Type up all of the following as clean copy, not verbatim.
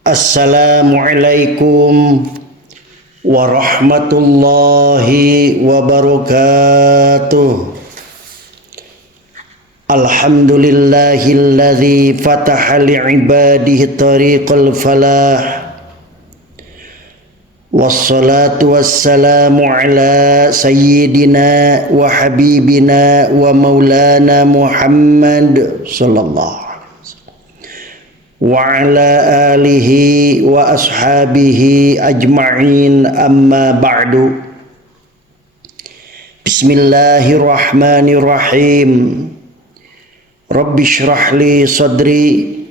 Assalamualaikum warahmatullahi wabarakatuh. Alhamdulillahilladzi fataha li'ibadihi tariqal falah. Wassalatu wassalamu ala sayyidina wa habibina wa maulana Muhammad sallallahu wa ala alihi wa ashabihi ajma'in, amma ba'du. Bismillahirrahmanirrahim. Rabbi shrah li sadri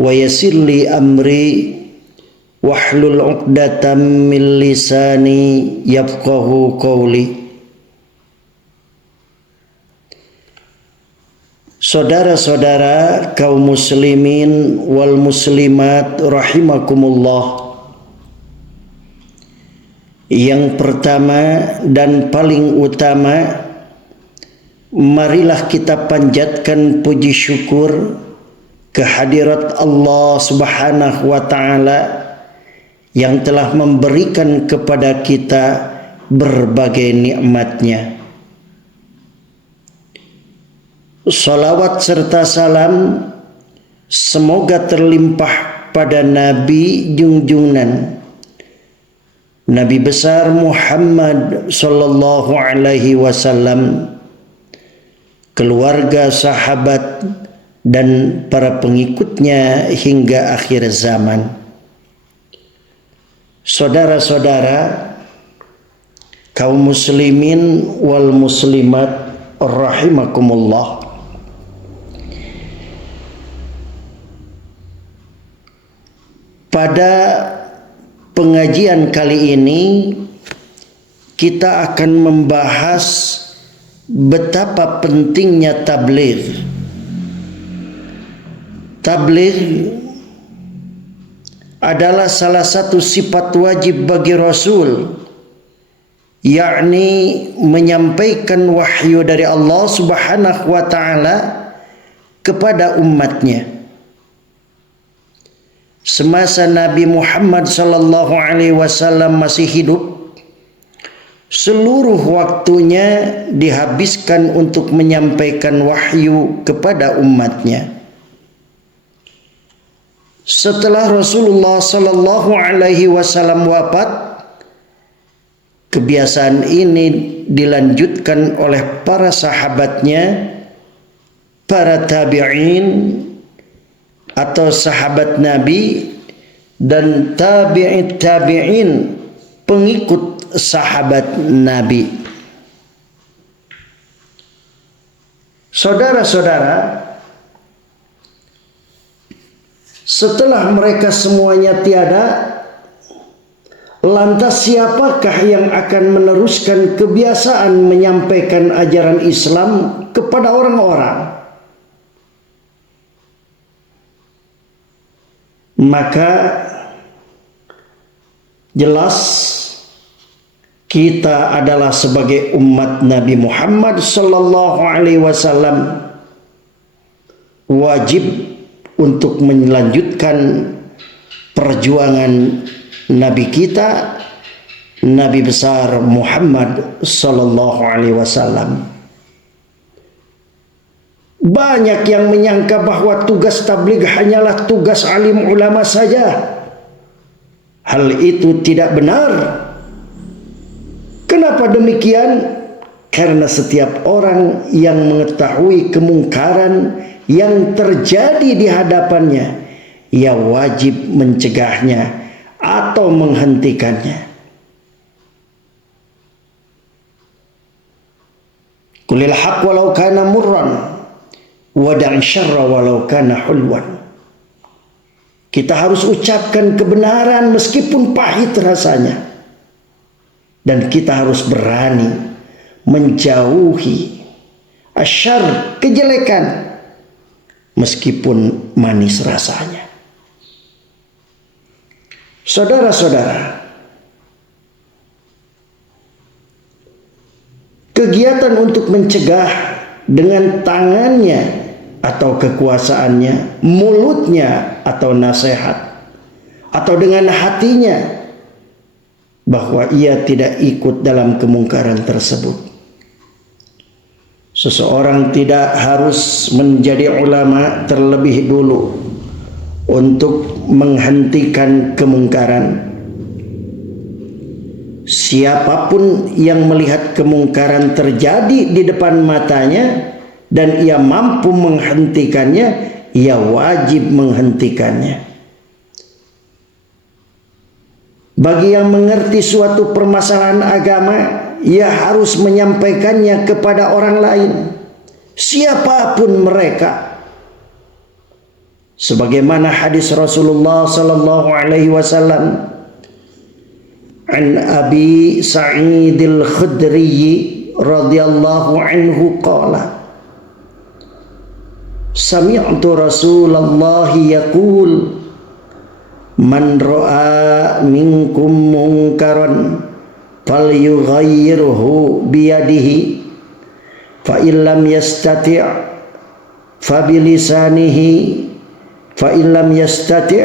wa yassir li amri wahlul 'uqdatam min lisani yafqahu qawli. Saudara-saudara kaum muslimin wal muslimat rahimakumullah. Yang pertama dan paling utama, marilah kita panjatkan puji syukur kehadirat Allah Subhanahu wa taala yang telah memberikan kepada kita berbagai nikmat-Nya. Salawat serta salam semoga terlimpah pada Nabi junjunan, Nabi besar Muhammad sallallahu alaihi wasallam, keluarga, sahabat, dan para pengikutnya hingga akhir zaman. Saudara-saudara kaum muslimin wal muslimat rahimakumullah. Pada pengajian kali ini kita akan membahas betapa pentingnya tabligh. Tabligh adalah salah satu sifat wajib bagi Rasul, yakni menyampaikan wahyu dari Allah Subhanahu wa taala kepada umatnya. Semasa Nabi Muhammad sallallahu alaihi wasallam masih hidup, seluruh waktunya dihabiskan untuk menyampaikan wahyu kepada umatnya. Setelah Rasulullah sallallahu alaihi wasallam wafat, kebiasaan ini dilanjutkan oleh para sahabatnya, para tabi'in atau sahabat Nabi, dan tabi'in, pengikut sahabat Nabi. Saudara-saudara, setelah mereka semuanya tiada, lantas siapakah yang akan meneruskan kebiasaan menyampaikan ajaran Islam kepada orang-orang? Maka jelas kita adalah sebagai umat Nabi Muhammad sallallahu alaihi wasallam wajib untuk melanjutkan perjuangan Nabi kita, Nabi besar Muhammad sallallahu alaihi wasallam. Banyak yang menyangka bahwa tugas tabligh hanyalah tugas alim ulama saja. Hal itu tidak benar. Kenapa demikian? Karena setiap orang yang mengetahui kemungkaran yang terjadi di hadapannya, ia wajib mencegahnya atau menghentikannya. Qulil haqq walau kana murran wa da'i syarra walau kana hulwan. Kita harus ucapkan kebenaran meskipun pahit rasanya, dan kita harus berani menjauhi asyar, kejelekan, meskipun manis rasanya. Saudara-saudara, kegiatan untuk mencegah dengan tangannya atau kekuasaannya, mulutnya atau nasihat, atau dengan hatinya bahwa ia tidak ikut dalam kemungkaran tersebut. Seseorang tidak harus menjadi ulama terlebih dulu untuk menghentikan kemungkaran. Siapapun yang melihat kemungkaran terjadi di depan matanya dan ia mampu menghentikannya, ia wajib menghentikannya. Bagi yang mengerti suatu permasalahan agama, ia harus menyampaikannya kepada orang lain, siapapun mereka. Sebagaimana hadis Rasulullah sallallahu alaihi wasallam, an Abi Sa'id al-Khudri radhiyallahu anhu qala, sami'tu Rasulullah yaqul, man ra'a minkum munkaran falyughayyirhu biyadihi fa illam yastati' fa bilisanihi fa illam yastati'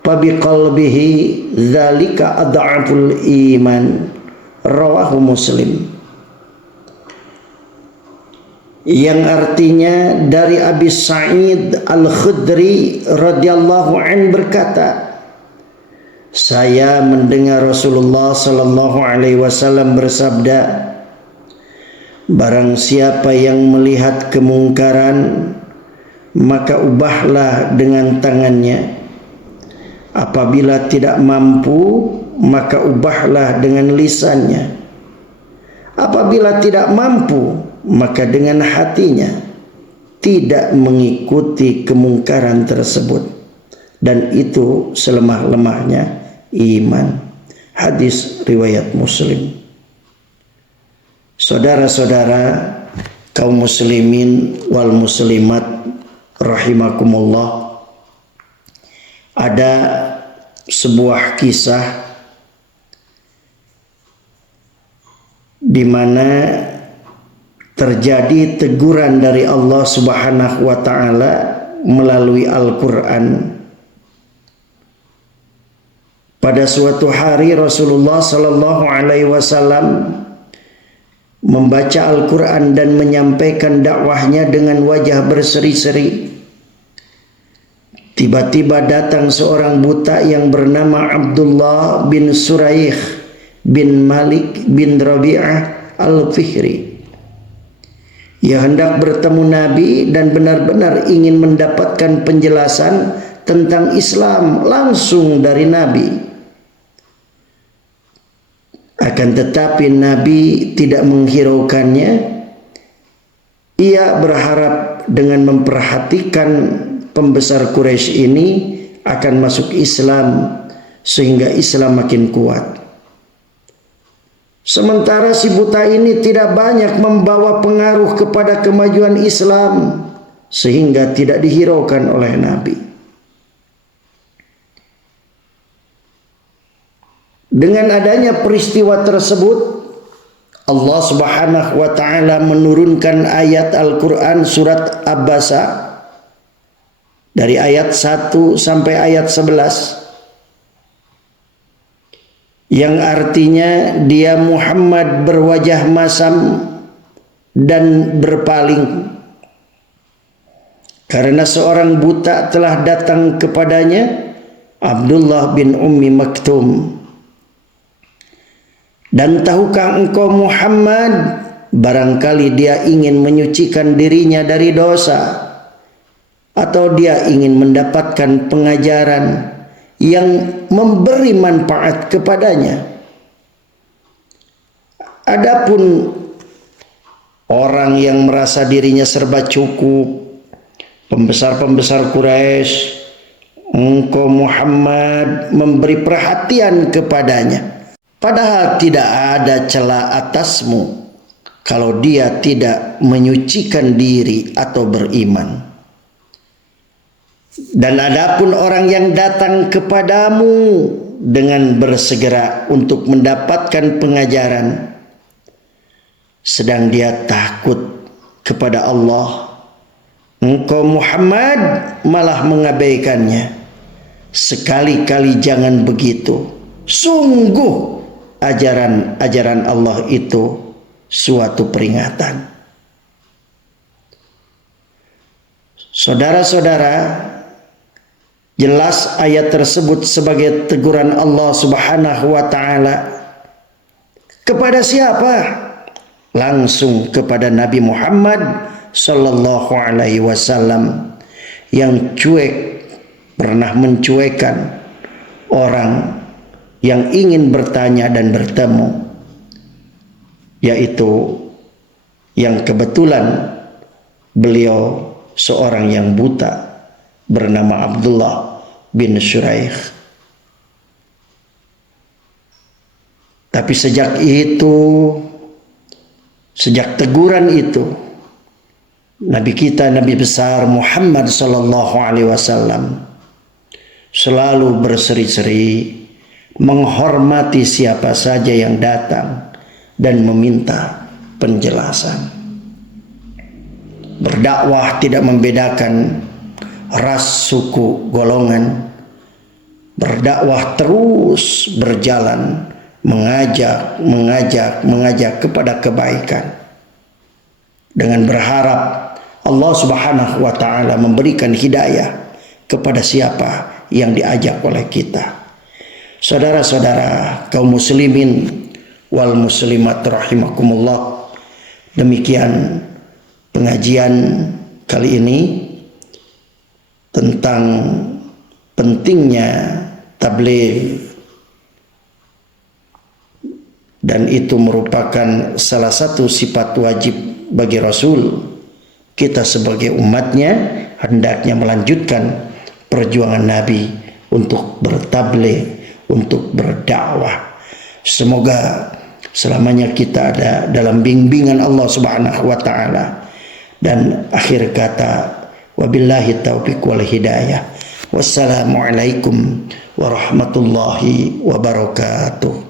fa biqalbihi dzalika ad'aful iman. Rawahu Muslim. Yang artinya dari Abi Sa'id al-Khudri radhiyallahu an berkata, saya mendengar Rasulullah sallallahu alaihi wasallam bersabda, barang siapa yang melihat kemungkaran maka ubahlah dengan tangannya. Apabila tidak mampu maka ubahlah dengan lisannya. Apabila tidak mampu maka dengan hatinya, tidak mengikuti kemungkaran tersebut, dan itu selemah-lemahnya iman. Hadis riwayat Muslim. Saudara-saudara kaum muslimin wal muslimat rahimakumullah, ada sebuah kisah di mana terjadi teguran dari Allah Subhanahu wa taala melalui Al-Qur'an. Pada suatu hari Rasulullah sallallahu alaihi wasallam membaca Al-Qur'an dan menyampaikan dakwahnya dengan wajah berseri-seri. Tiba-tiba datang seorang buta yang bernama Abdullah bin Suraikh bin Malik bin Rabi'ah al-Fihri. Ia hendak bertemu Nabi dan benar-benar ingin mendapatkan penjelasan tentang Islam langsung dari Nabi. Akan tetapi Nabi tidak menghiraukannya. Ia berharap dengan memperhatikan pembesar Quraisy ini akan masuk Islam sehingga Islam makin kuat. Sementara si buta ini tidak banyak membawa pengaruh kepada kemajuan Islam sehingga tidak dihiraukan oleh Nabi. Dengan adanya peristiwa tersebut, Allah Subhanahu wa taala menurunkan ayat Al-Qur'an surat Abasa dari ayat 1 sampai ayat 11. Yang artinya dia Muhammad berwajah masam dan berpaling karena seorang buta telah datang kepadanya, Abdullah bin Ummi Maktum. Dan tahukah engkau Muhammad, barangkali dia ingin menyucikan dirinya dari dosa, atau dia ingin mendapatkan pengajaran yang memberi manfaat kepadanya. Adapun orang yang merasa dirinya serba cukup, pembesar-pembesar Quraisy, engkau Muhammad memberi perhatian kepadanya, padahal tidak ada celah atasmu kalau dia tidak menyucikan diri atau beriman. Dan adapun orang yang datang kepadamu dengan bersegera untuk mendapatkan pengajaran, sedang dia takut kepada Allah, engkau Muhammad malah mengabaikannya. Sekali-kali jangan begitu. Sungguh ajaran Allah itu suatu peringatan. Saudara-saudara, jelas ayat tersebut sebagai teguran Allah Subhanahu wa taala. Kepada siapa? Langsung kepada Nabi Muhammad sallallahu alaihi wasallam yang cuek, pernah mencuekan orang yang ingin bertanya dan bertemu, yaitu yang kebetulan beliau seorang yang buta bernama Abdullah bin Suraikh. Tapi sejak teguran itu, Nabi kita, Nabi besar Muhammad sallallahu alaihi wasallam selalu berseri-seri menghormati siapa saja yang datang dan meminta penjelasan. Berdakwah tidak membedakan ras, suku, golongan. Berdakwah terus berjalan, mengajak kepada kebaikan, dengan berharap Allah Subhanahu wa taala memberikan hidayah kepada siapa yang diajak oleh kita. Saudara-saudara kaum muslimin wal muslimat rahimakumullah, demikian pengajian kali ini tentang pentingnya tabligh, dan itu merupakan salah satu sifat wajib bagi Rasul. Kita sebagai umatnya hendaknya melanjutkan perjuangan Nabi untuk bertabligh, untuk berdakwah. Semoga selamanya kita ada dalam bimbingan Allah Subhanahu wa taala. Dan akhir kata, wabillahi taufiq wal hidayah. Wassalamualaikum warahmatullahi wabarakatuh.